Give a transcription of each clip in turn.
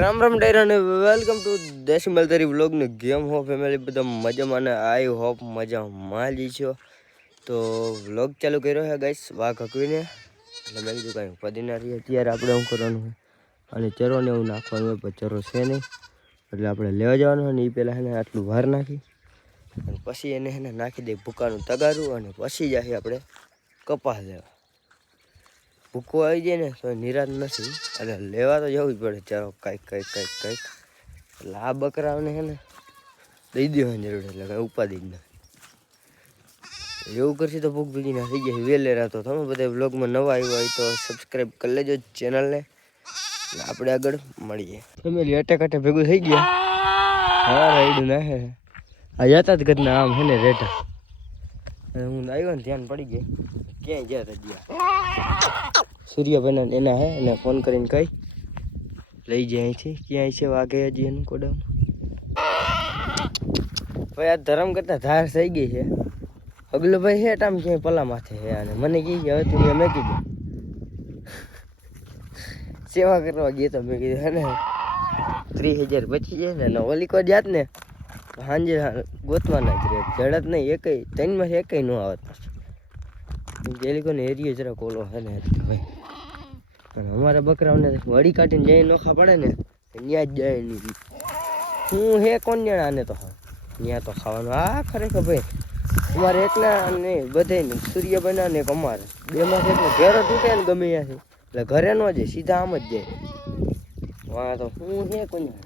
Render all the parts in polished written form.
રામ રામ ડાયરા અને welcome to દેશી તારી વ્લોગની ગેમ હો ફેમિલી બધા મજામાં અને આઈ હોપ મજામાં જ છો. તો વ્લોગ ચાલુ કર્યો છે ગાઈસ વાઘ હકવીને, એટલે મેં કીધું કાંઈ પદીના રહી અત્યારે આપણે શું કરવાનું હોય અને ચરોને એવું નાખવાનું હોય, પણ ચરો છે નહીં એટલે આપણે લેવા જવાનું હોય ને એ પહેલાં એને આટલું વાર નાખી અને પછી એને નાખી દઈએ ભૂકાનું તગારું અને પછી જાય આપણે કપાસ લેવા. ભૂકો આવી જાય ને તો નિરાશ નથી એટલે લેવા તો જવું જ પડે. ચાલો કંઈક એટલે આ બકરાઓને છે ને દઈ દેવાની જરૂર એટલે કાંઈ ઉપાધિ જ નથી. એવું કરશે તો ભૂખ ભીગી ના થઈ જાય વેલેરા. તો તમે બધા વ્લોગમાં નવા આવ્યા હોય તો સબસ્ક્રાઈબ કરી લેજો ચેનલને. આપણે આગળ મળીએ. ફેમિલી અટે ભેગું થઈ ગયા. હા રાઈડું ના હે આ જતા જ ઘરના આમ છે ને રેટા. હું આવ્યો ને ધ્યાન પડી ગઈ ક્યાંય ગયા ગયા સૂર્યભાઈ એના હે એને ફોન કરીને કહી લઈ જાય અહીંથી. ક્યાંય છે વાઘે હજી એનું કોડમ ભાઈ આ ધરમ કરતા ધાર થઈ ગઈ છે. અગલો ભાઈ હેઠ આમ ક્યાંય પલા માથે છે અને મને કહી ગયા હવે તું મેં કીધું સેવા કરવા ગયો તો મેં કીધું હે ને 30,000 બચી જાય ને ઓલી કો જાત ને સાંજે ગોતવાના જ રહે જડત નહીં એકઈ 3માંથી એકઈ ન આવત પાછું ગેલીકોને એરિયો જરાક ઓલો છે ને ભાઈ. અને અમારા બકરાઓને વળી કાઢીને જઈ નોખા પડે ને ત્યાં જ જાય નહીં. હું હે કોણ જાણે આને તો ત્યાં તો ખાવાનું આ ખરેખર ભાઈ અમારે એકલા ને બધે ને સૂર્યભાઈના ને એક અમારે બેમાંથી એટલે ઘેરો તૂટે ને ગમે ત્યાંથી એટલે ઘરે ન જાય સીધા આમ જ જાય. વાહ તો હું હે કોણ જાણે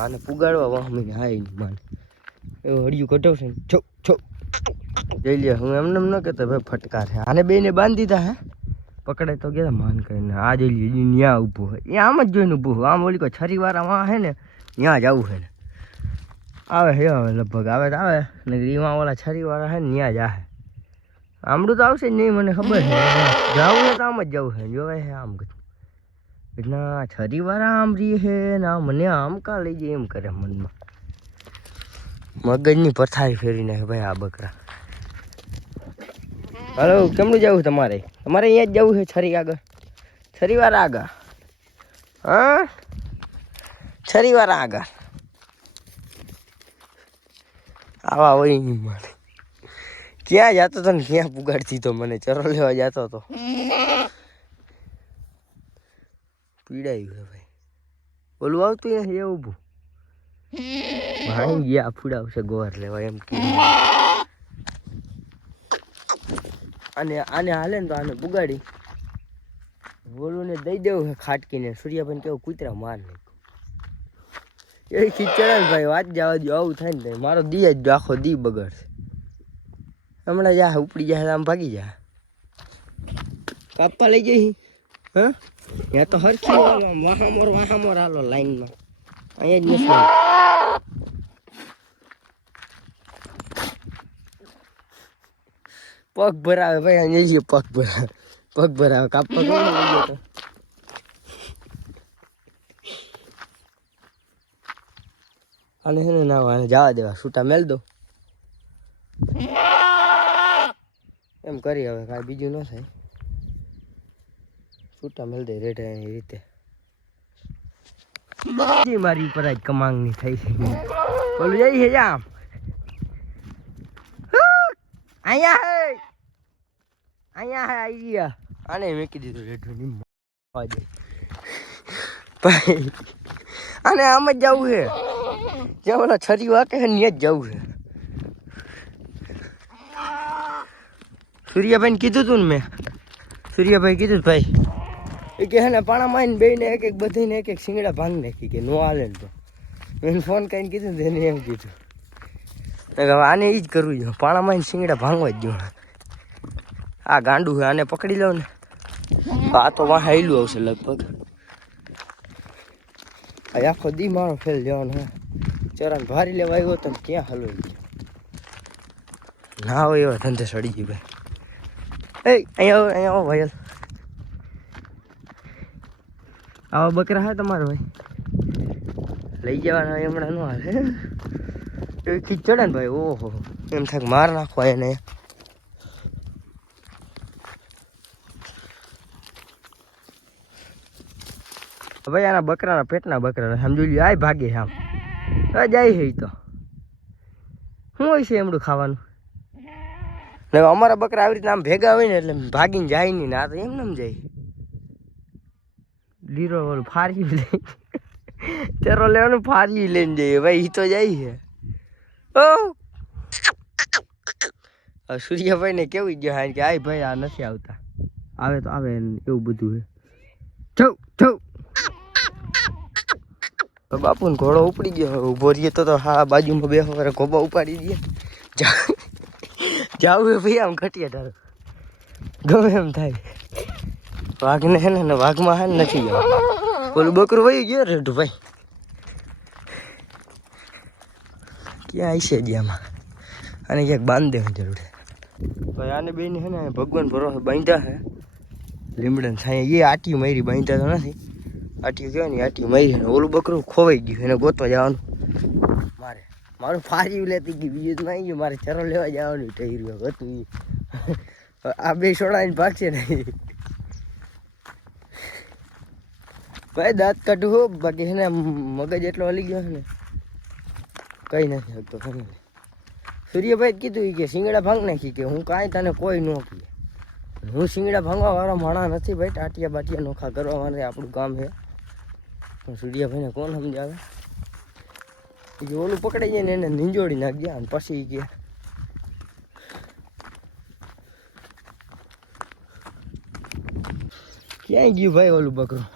આને પુગાડવા વાહમીને હાઈ નહીં માને એવું હળિયું કઢાવશે ને છો છો જઈ લે. હું એમને એમ ન કહેતો ભાઈ ફટકાર છે આને બેને બાંધી દીધા હે પકડાય તો ગયા માન કરીને આ જઈ લે ત્યાં ઊભું હોય એ આમ જ જોઈને ઊભું હોય. આમ ઓલી કોઈ છરીવાળા વાં હે ને ત્યાં જ આવું છે ને આવે હે હવે લગભગ આવે તો આવે ને એમાં ઓલા છરીવાળા હે ને ત્યાં જ આવે. આમડું તો આવશે જ નહીં મને ખબર છે. જવું ને તો આમ જ જવું છે જોવાય છે આમ ના છરીવાળા આમ રહી છે ને આ મને આમ કા લઈ જાય એમ કરે મનમાં મગજની પથારી ફેરી નાખે ભાઈ આ બકરા. હલો કેમનું જવું તમારે અહીંયા જ જવું છે છરી આગળ છરીવાળા આગળ હા છરીવાળા આગળ આવા હોય નહીં મારે ક્યાં જતો હતો ને ક્યાં પુગાડતી તો મને ચરો લેવા જતો હતો પીડાયું છે ભાઈ ઓલું આવતું નથી એવું ઊભું ભાઈ ગયા ફૂડાવશે ગોવાર લેવા એમ કે અને આને હાલે ને તો આને પુગાડી બોલું ને દઈ દેવું છે ખાટકીને. સૂર્યાભાઈ કેવું કૂતરા માર નાખ્યું એ ખીચડા ને ભાઈ વાત જવા દો આવું થાય ને મારો દી જ આખો દી બગડશે. હમણાં જા ઉપડી જાય આમ ભાગી જાય કાપવા લઈ જઈ હા ત્યાં તો હરખી વાહામોર હાલો લાઈનમાં અહીંયા જ નથી પગ ભરાવે ભાઈ અહીંયા પગ ભરાવે કાપવા કોણ લઈ ગયો તો આને છે ને ના આને જવા દેવા છૂટા મેલ દો એમ કરી હવે કાંઈ બીજું ન થાય છૂટા મેલ દે રેટ એની રીતે મારી ઉપર જ કમાંગની થઈ છે બોલું જઈ છે આમ અહીંયા હે આવી ગયા આને મેકી દીધું રેટું ભાઈ આને આમ જ જવું છે જ્યાં ઓલા છરી વાકે છે ત્યાં જ જવું છે. સૂર્યાભાઈને કીધું તું ને મેં સૂર્યાભાઈ કીધું ભાઈ એ કે હે ને પાણામાં આવીને બેને એક બધીને એક શિંગડા ભાંગ નાખી કે નો હાલે ને તો એને ફોન કરીને કીધું ને એને એમ કીધું હવે આને એ જ કરવું જોઈએ પાણામાં આવીને શિંગડા ભાંગવા જ જોઈએ. આ ગાંડું છે આને પકડી લો ને આ તો વાં હાઈલું આવશે લગભગ. આ આખો દી મારો ફેલ જવાનો હે ચરાને ભારી લેવા આવ્યો તો ક્યાં હલવાઈ ગયો ના હોય એવા ધંધે સડી ગઈ ભાઈ. અહીંયા આવો ભાઈ આવા બકરા હે તમારે ભાઈ લઈ જવાના હમણાં નો હાલે એ ખીચડે ને ભાઈ ઓહો એમ થાય માર નાખવા એને. ભાઈ આના બકરાના પેટના બકરા સમજી લ્યો આય ભાગે આમ જાય છે તો શું હોય છે એમડું ખાવાનું ને અમારા બકરા આવી રીતે આમ ભેગા હોય ને એટલે ભાગીને જાય નહીં ને આ તો એમને જાય લીરો ઓલું ફારી લઈ ચરો લેવાનું ફારી લઈને જઈએ ભાઈ ઈ તો જાય છે ઓ સૂર્યભાઈ ને કેવું ગયો હા કે આય ભાઈ આ નથી આવતા આવે તો આવે એવું બધું છે બાપુ ને ઘોડો ઉપડી ગયો ઉભો રહીએ તો હા બાજુમાં બે વખત ઘોબા ઉપાડી દઈએ જાવું ભાઈ આમ ઘટીએ તારું ગમે એમ થાય વાઘને હે ને વાઘમાં હે ને નથી ગયો ઓલું બકરું વહી ગયો રેઢું ભાઈ ક્યાં આવી છે આમાં અને ક્યાંક બાંધ દેવાની જરૂર છે ભાઈ આને બેને હે ને ભગવાન ભરોસે બાંધ્યા હે લીમડા થાય એ આટી મારી બાંધ્યા તો નથી આટીયું કહેવાય ને આટીયું મારી ને ઓલું બકરું ખોવાઈ ગયું એને ગોતવા જવાનું મારું ફારી લેતી ગઈ બીજું તો નહીં ગયું મારે ચરો લેવા જવાનું થઈ રહ્યું હતું આ બે સોડાને ભાગશે નહીં ભાઈ દાંત કાઢું હો બાકી છે ને મગજ એટલો હલી ગયો છે ને કઈ નથી શકતો ખબર સૂર્યભાઈ કીધું કે શિંગડા ભાંગ નાખી કે હું કાંઈ તને કોઈ ન કહે હું શિંગડા ભાંગવા વાળો માણા નથી ભાઈ ટાટિયા બાટિયા નોખા કરવા માટે આપણું કામ છે પણ સૂર્યભાઈને કોણ સમજાવે કે ઓલું પકડાઈ જાય ને એને નીંજોડી નાખી અને પછી કે ક્યાંય ગયું ભાઈ ઓલું બકરું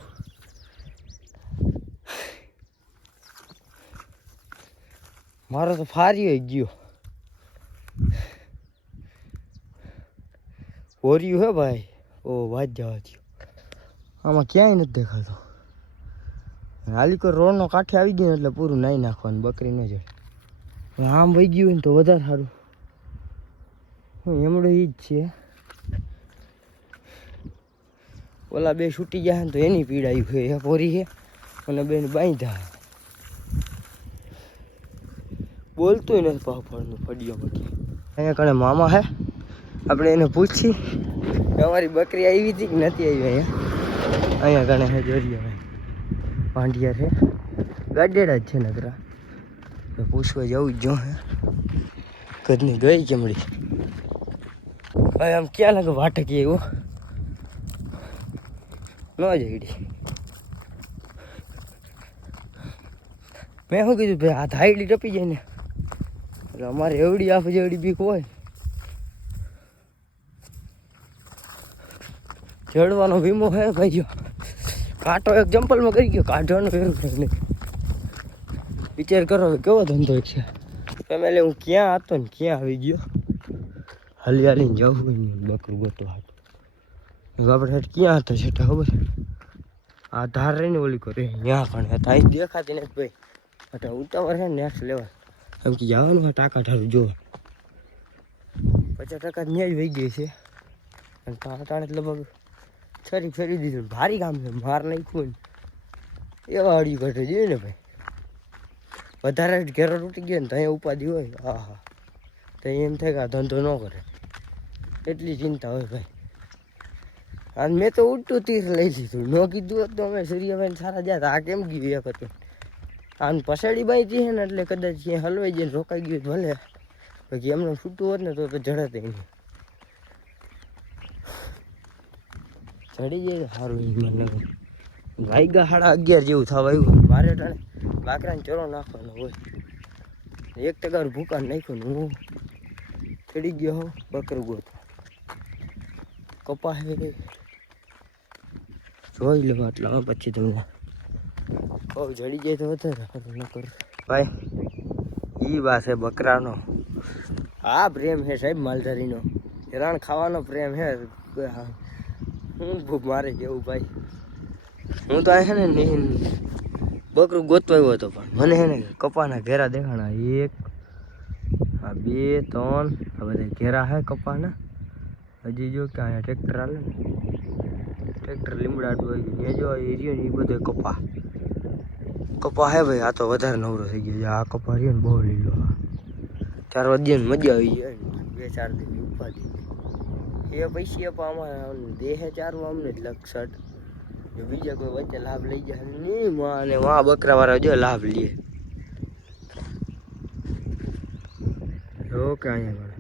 મારો તો ફારી ગયો ઓર્યું હે ભાઈ ઓ વાત જવા દો આમાં ક્યાંય નથી દેખાતો હાલીકો રોડનો કાંઠે આવી ગયો એટલે પૂરું નાઈ નાખવાનું બકરી ન જાય આમ વહી ગયું હોય ને તો વધારે સારું એમડો ઈ જ છે ઓલા બે છૂટી ગયા ને તો એની પીડાયું છે એ પોરી છે અને બેન બાંધ્યા બોલતું નથી પાપડનું ફડિયામાં અહીંયા કણે મામા હે આપણે એને પૂછી અમારી બકરી આવી હતી કે નથી આવી અહીંયા કણે હે જોરીએ ભાઈ પાંડિયા છે ગાડેડા જ છે નકરા તો પૂછવા જવું જ જો હે ઘરની ગઈ ચમડી ભાઈ આમ ક્યાં લાગે વાટકી એવું ન જઈડી મેં શું કીધું ભાઈ આ ધાઈડી ટપી જાય ને એટલે અમારે એવડી આફ જેવડી બીક હોય ચડવાનો વીમો હે ભાઈ કાંટો એક જમ્પલમાં કરી ગયો કાઢવાનો એવું નહીં વિચાર કરો કેવો ધંધો છે ફેમિલી હું ક્યાં હતો ને ક્યાં આવી ગયો હાલી હાલીને જવું હોય ને બકરું ગોતો હાથ આપણે હેઠ ક્યાં હતો છેટા ખબર આ ધાર રહીને ઓલી કરે ત્યાં પણ હતા અહીં દેખાતી નથી ભાઈ એટલે ઉતાવળ છે ને નેક્સ્ટ લેવલ એમ કે જવાનું હોય ટાંકા ઠારું જોવા 50% ન્યાય વહી ગઈ છે અને ટાણે લગભગ છરી ફેરવી દીધું ભારી કામ છે માર નાખ્યું ને એવા અડી ઘટે જોઈએ ને ભાઈ વધારે ઘેરો તૂટી ગયો ને તો અહીંયા ઉપાધિ હોય હા હા તો એમ થાય કે આ ધંધો ન કરે એટલી ચિંતા હોય ભાઈ અને મેં તો ઉડતું તીર લઈ લીધું ન કીધું હોત તો અમે સૂર્યભાઈને સારા જ્યાં આ કેમ ગયું એક હતું આને પસાડી બાંધી છે ને એટલે કદાચ અહીંયા હલવાઈ જઈને રોકાઈ ગયું ભલે બાકી એમને છૂટું હોત ને તો જડત નહીં ચડી જાય સારું મને વાગ્યા 11:30 જેવું થવા આવ્યું મારે ટાણે બાકરાને ચરો નાખવાનો હોય 1% ભૂકા નાખ્યો ને હું ચડી ગયો હોઉં બકરું ગોત કપા હે જોઈ લેવા એટલા પછી તમને બહુ જડી જાય તો વધારે ન કર ભાઈ ઈ વાત છે બકરાનો આ પ્રેમ છે સાહેબ માલધારીનો હેરાન ખાવાનો પ્રેમ છે હું ભૂખ મારે કેવું ભાઈ હું તો આ છે ને બકરું ગોતવા આવ્યો હતો પણ મને છે ને કપાના ઘેરા દેખાણા 1 આ 2 3 આ બધા ઘેરા હે કપાના હજી જો કે અહીંયા ટ્રેક્ટર હાલે ને ટ્રેક્ટર લીમડાટું આવી ગયું જો એરિયો ને એ બધો કપા હે ભાઈ આ તો વધારે નવરો થઈ ગયો આ કપા રહ્યો ને બહુ લીલો 4 વાગ્યા ને મજા આવી જાય 2-4 દિન ઉપાધી એ પૈસા પણ અમારે દેહે ચારવા અમને જ લક્ષટ બીજા કોઈ વચ્ચે લાભ લઈ જાય નહીં. અને વાં બકરા વાળા જો લાભ લે. ઓકે અહીંયા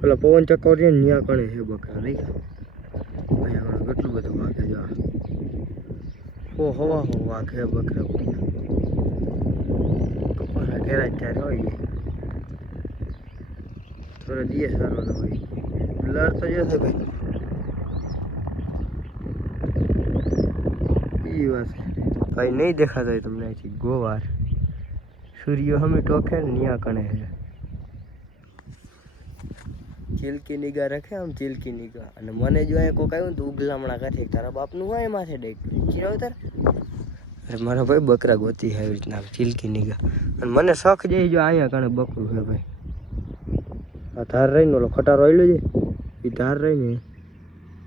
પેલા પવન ચક્કર છે ને ત્યાં કણે છે બકરા નહીં. અહીંયા કેટલું બધું વાગે જો હવા વાગે બકરા કપાના ઘેરા ત્યારે હોય થોડો દિવસ સારો ન હોય લડ તો જશે ભાઈ. એ વાત ભાઈ નહીં દેખાતો હોય તમને અહીંથી ગોવાર સૂર્ય હમે ટોકે ને ત્યાં કણે છે. ચીલકી નિગાહ રાખે આમ ચીલકી નિગાહ. અને મને જો અહીંયા કોક આવ્યું ને તો ઉગલામણા કાઢે તારા બાપનું હોય માથે ડાઈક ચીરાવતાર. અરે મારા ભાઈ બકરા ગોતી આવી રીતના ચીલકી નિગાહ. અને મને શોખ જાય જો અહીંયા કણે બકરું છે ભાઈ. આ ધાર રહીને ઓલો ખટારો આવેલો છે એ ધાર રહીને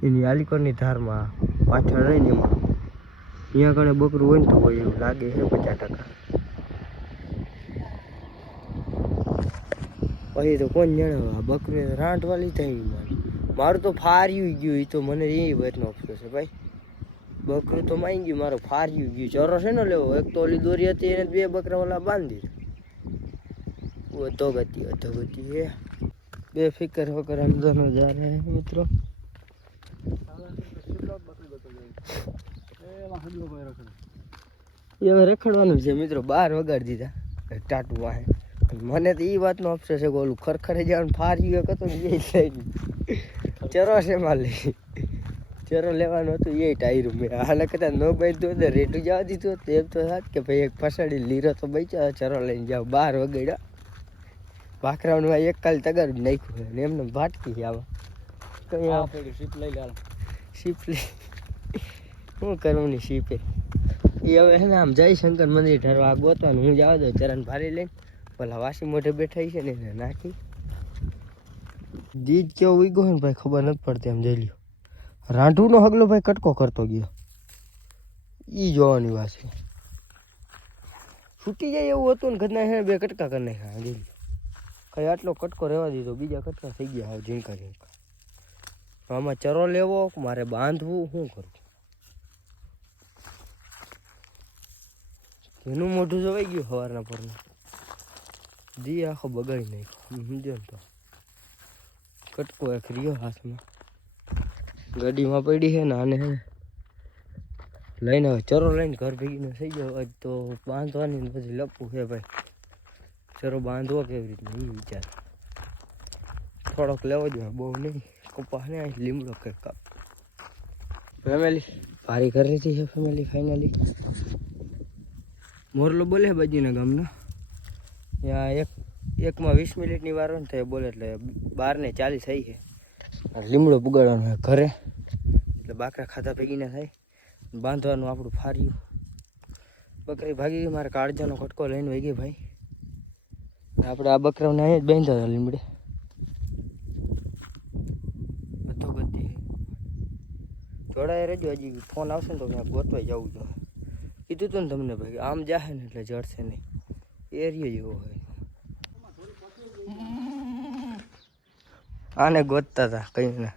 એની આલીકોરની ધારમાં પાછળ રહીને એમાં અહીંયા કણે બકરું હોય ને તો હોય એવું લાગે છે 50%. પછી તો કોણ જાણે બકરી રાંટવાળી થઈ મારું તો ફાર્યું ગયું. એ તો મને એ વાતનો અફસોસ છે ભાઈ. બકરું તો માઈ ગયું મારું ફાર્યું ગયું. ચરો છે ને લેવો એક તો ઓલી દોરી હતી એને 2 બકરા ઓલા બાંધી અધોગતિ હે. બેફિકર હોકર અંદરનો જા રહે મિત્રો. એ હવે રખડવાનું છે મિત્રો. 12 વગાડી દીધા ટાટું વાહે. મને તો એ વાતનો અફસોસ છે કે ઓલું ખરખરે જવાનું ફાર્યું હતો ને એ લઈ ચરો છે માં લઈ ચરો લેવાનું હતું એ ટાયરું મેં હાલ કદાચ ન બાંધ્યું તો રેટું જવા દીધું તો એમ તો થાત કે ભાઈ એક ફસાડી લીરો તો બચ્યા ચરો લઈને જાઓ. 12 વગાડ્યા ભાખરાનું એક કાલ તગાર નાખ્યું ને એમને ભાટકી આવા કઈ શીપ લઈ લે. શીપ લઈ શું કરવું ની શીપે એ હવે હે ને આમ જયશંકર મંદિર ઠરવા ગોતવાનું. હું જવા દઉં ચરણ ભારી લઈને પેલા વાસી મોઢે બેઠા છે ને એને નાખી દીજ કેવો ઉગ્યો ને ભાઈ ખબર નથી પડતી. આમ જઈ લ્યો રાંઢુનો હગલો ભાઈ કટકો કરતો ગયો. ઈ જોવાની વાત છે. છૂટી જાય એવું હતું ને ઘરના હે 2 કટકા કરી નાખ્યા. જઈ લ્યો કઈ આટલો કટકો રહેવા દીધો બીજા કટકા થઈ ગયા. હવે ઝીંકા આમાં ચરો લેવો મારે બાંધવું શું કરું. એનું મોઢું જોવાઈ ગયું સવારના પરમાં. દી આખો બગાડી નાખ્યો સમજો ને તો. કટકો એક રહ્યો હાથમાં ગાડીમાં પડી છે ને આને લઈને હવે ચરો લઈને ઘર ભેગીને થઈ ગયો. આજ તો બાંધવાની પછી લપવું છે ભાઈ. ચરો બાંધવો કેવી રીતના એ વિચાર. થોડોક લેવો જોઈએ બહુ નહીં. કપા ને લીમડો કંઈક કાપ. ફેમિલી ભારી કરી હતી છે ફેમિલી ફાઇનલી. મોરલો બોલે બાજુના ગામનો ત્યાં એકમાં 20 મિનિટની વાર હોય ને તો એ બોલે એટલે 12:40 થઈ છે. લીમડો પુગાડવાનો હોય ઘરે એટલે બાકરા ખાધા ભેગી ના થાય. બાંધવાનું આપણું ફાર્યું. બકરી ભાગી ગઈ. મારે કાળજાનો ખટકો લઈને વહી ગઈ ભાઈ. આપણે આ બકરાઓને અહીંયા જ બાંધ્યા હતા લીમડે. અધોગતિ જોડાય રહેજો. હજી ફોન આવશે ને તો ત્યાં ગોતવાઈ જવું જોઈએ. કીધું હતું ને તમને ભાઈ આમ જાહે ને એટલે જડશે નહીં. એરિયો જેવો હોય. આને ગોતતા હતા કઈ ને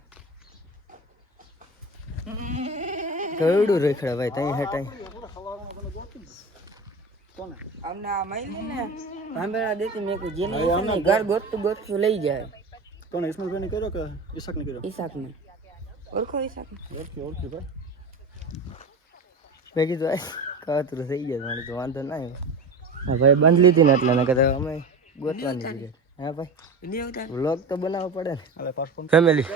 કવડું રેખડા ભાઈ તઈ હટાઈ આમને આ માઈલી ને ભાંભેડા દેતી મેં કો જેને ઘર ગોતતું લઈ જાય. કોણ ઇસ્માઈલભાઈ ને કર્યો કે ઈશાક ને કર્યો? ઈશાક ને ઓળખો. ઈશાક ઓળખી ભાઈ. મેં કીધું કાતરું થઈ જાય મારે તો વાંધો ના આવ્યો. હા ભાઈ બંધ લીધી ને એટલે ને કદાચ અમે ગોતવાની લીધી. હા ભાઈ વ્લોગ તો બનાવવો પડે ને ફેમિલી.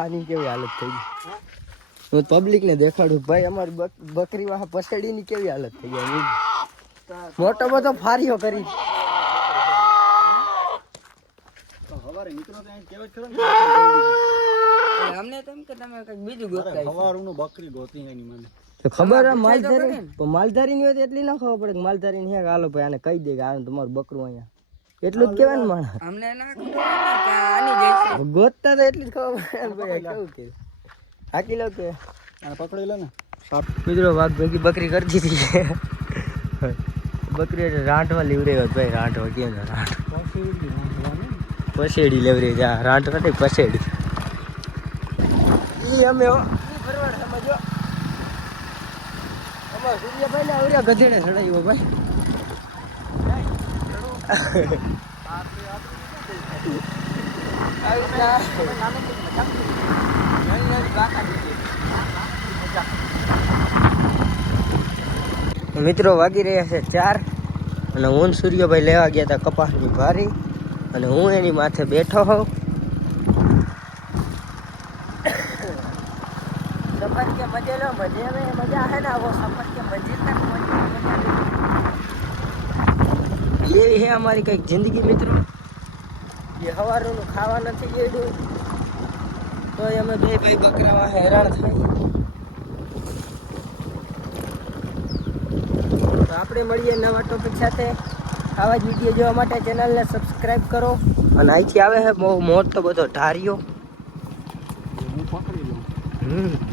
આની કેવી હાલત થઈ ગઈ. હું પબ્લિક ને દેખાડું ભાઈ અમારી બકરી વાહ પસડીની કેવી હાલત થઈ ગઈ. મોટો બધો ફાર્યો કરી. અમને તો એમ કે તમે કઈક બીજું ગોતતા સવારનું બકરી ગોતી એની મને તો ખબર માલધારી તો માલધારી ની હોય એટલી ના ખબર પડે કે માલધારી ની હાલો ભાઈ આને કહી દે કે આ તમારું બકરું અહીંયા એટલું જ કહેવાય ને માણસ. અમને ના ખબર ગોતતા તો એટલી જ ખબર પડે ભાઈ કેવું કે હાકી લો કે આને પકડી લે ને. મિત્રો વાઘ ભેગી બકરી કરી દીધી. બકરી રાંટવા લીવડે ભાઈ. રાંટવા કેમ પસેડી લેવરે જા રાંટવા નહીં પસેડી. એ છીએ અમે હો ફરવાડ સમજો અમાર સૂર્યભાઈ ને આવડ્યા ગધેડે ચડાવ્યો ભાઈ મિત્રો વાગી રહ્યા છે 4 અને હું ને સૂર્યભાઈ લેવા ગયા હતા કપાસની ભારી અને હું એની માથે બેઠો હોઉં सफर के मजे लो मजे में मजा है ना वो सफर के मजे तक ये है हमारी कई जिंदगी મિત્રો ये हवारों खावा નથી જેડું તો અમે બે ભાઈ બકરામાં હેરાન થાય તો આપણે મળીએ નવા ટોપિક સાથે આવા જ વિડીયો જોવા માટે ચેનલને સબસ્ક્રાઇબ કરો અને અહીંથી આવે છે બહુ મોટો બધો ઢારિયો હું પકડી લઉં હમ